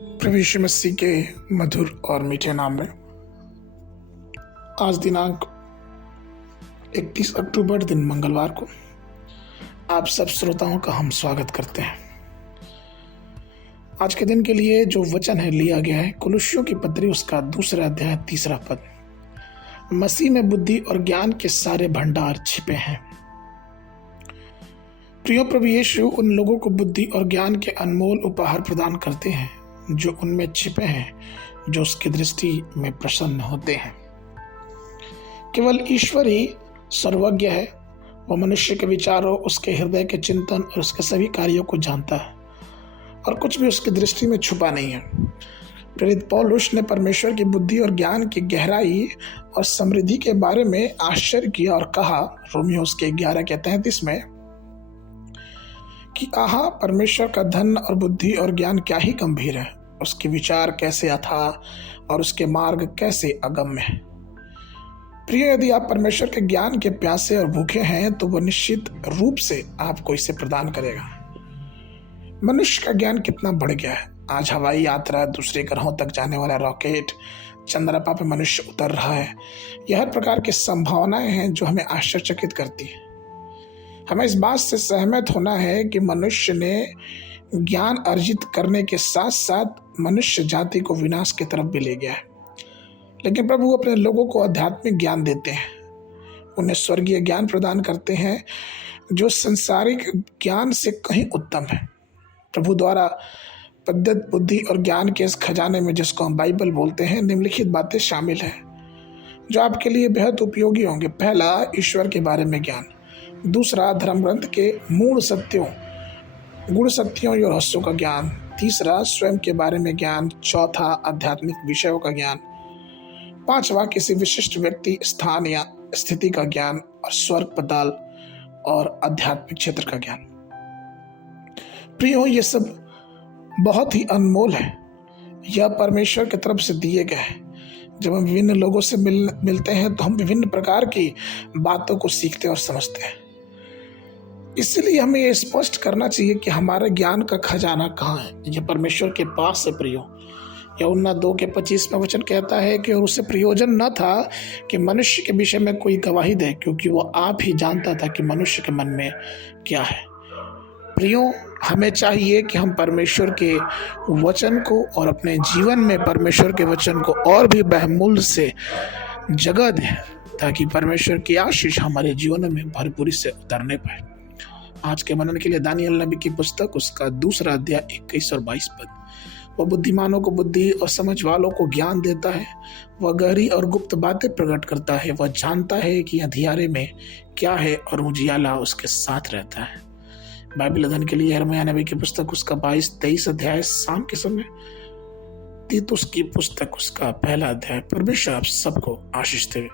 प्रभु यीशु मसीह के मधुर और मीठे नाम में आज दिनांक 31 अक्टूबर दिन मंगलवार को आप सब श्रोताओं का हम स्वागत करते हैं। आज के दिन के लिए जो वचन है लिया गया है कुलुस्सियों की पत्री उसका 2 अध्याय 3 पद। मसीह में बुद्धि और ज्ञान के सारे भंडार छिपे हैं। प्रिय प्रभु यीशु उन लोगों को बुद्धि और ज्ञान के अनमोल उपहार प्रदान करते हैं जो उनमें छिपे हैं, जो उसकी दृष्टि में प्रसन्न होते हैं। केवल ईश्वर ही सर्वज्ञ है। वह मनुष्य के विचारों, उसके हृदय के चिंतन और उसके सभी कार्यों को जानता है और कुछ भी उसकी दृष्टि में छुपा नहीं है। प्रेरित पौलुस ने परमेश्वर की बुद्धि और ज्ञान की गहराई और समृद्धि के बारे में आश्चर्य किया और कहा रोमियो उसके 11:33 में कि आहा, परमेश्वर का धन और बुद्धि और ज्ञान क्या ही गंभीर है, उसके विचार कैसे अथाह और उसके मार्ग कैसे अगम्य है। प्रिय, यदि आप परमेश्वर के ज्ञान के प्यासे और भूखे हैं तो वह निश्चित रूप से आपको इसे प्रदान करेगा। मनुष्य का ज्ञान कितना बढ़ गया है। आज हवाई यात्रा, दूसरे ग्रहों तक जाने वाला रॉकेट, चंद्रमा पर मनुष्य उतर रहा है। यह हर प्रकार की संभावनाएं हैं जो हमें आश्चर्यचकित करती है। हमें इस बात से सहमत होना है कि मनुष्य ने ज्ञान अर्जित करने के साथ साथ मनुष्य जाति को विनाश की तरफ भी ले गया है। लेकिन प्रभु अपने लोगों को आध्यात्मिक ज्ञान देते हैं, उन्हें स्वर्गीय ज्ञान प्रदान करते हैं जो संसारिक ज्ञान से कहीं उत्तम है। प्रभु द्वारा प्रदत्त बुद्धि और ज्ञान के इस खजाने में, जिसको हम बाइबल बोलते हैं, निम्नलिखित बातें शामिल हैं जो आपके लिए बेहद उपयोगी होंगे। पहला, ईश्वर के बारे में ज्ञान। दूसरा, धर्म ग्रंथ के मूल सत्यों, गुण सत्यों और रहस्यों का ज्ञान। तीसरा, स्वयं के बारे में ज्ञान। चौथा, आध्यात्मिक विषयों का ज्ञान। पांचवा, किसी विशिष्ट व्यक्ति, स्थान या स्थिति का ज्ञान। और स्वर्ग, पाताल और आध्यात्मिक क्षेत्र का ज्ञान। प्रियो, ये सब बहुत ही अनमोल है। यह परमेश्वर की तरफ से दिए गए हैं। जब हम विभिन्न लोगों से मिलते हैं तो हम विभिन्न प्रकार की बातों को सीखते और समझते हैं। इसलिए हमें ये स्पष्ट करना चाहिए कि हमारे ज्ञान का खजाना कहाँ है। यह परमेश्वर के पास है। प्रियो, यूहन्ना 2:25 में वचन कहता है कि और उसे प्रयोजन न था कि मनुष्य के विषय में कोई गवाही दे, क्योंकि वो आप ही जानता था कि मनुष्य के मन में क्या है। प्रियो, हमें चाहिए कि हम परमेश्वर के वचन को और अपने जीवन में परमेश्वर के वचन को और भी बहुमूल्य से जगह दें, ताकि परमेश्वर की आशीष हमारे जीवन में भरपूरी से उतरने पाए। आज के मनन के लिए दानियल नबी की पुस्तक उसका 2 अध्याय 21 और 22 पद। वह बुद्धिमानों को बुद्धि और समझ वालों को ज्ञान देता है। वह गहरी और गुप्त बातें प्रकट करता है। वह जानता है कि अंधियारे में क्या है और उजियाला उसके साथ रहता है। बाइबल अध्ययन के लिए यिर्मयाह नबी की पुस्तक उसका 22-23 अध्याय, शाम के समय तीतुस की पुस्तक उसका 1 अध्याय। परमेश्वर आप सबको आशीष दे।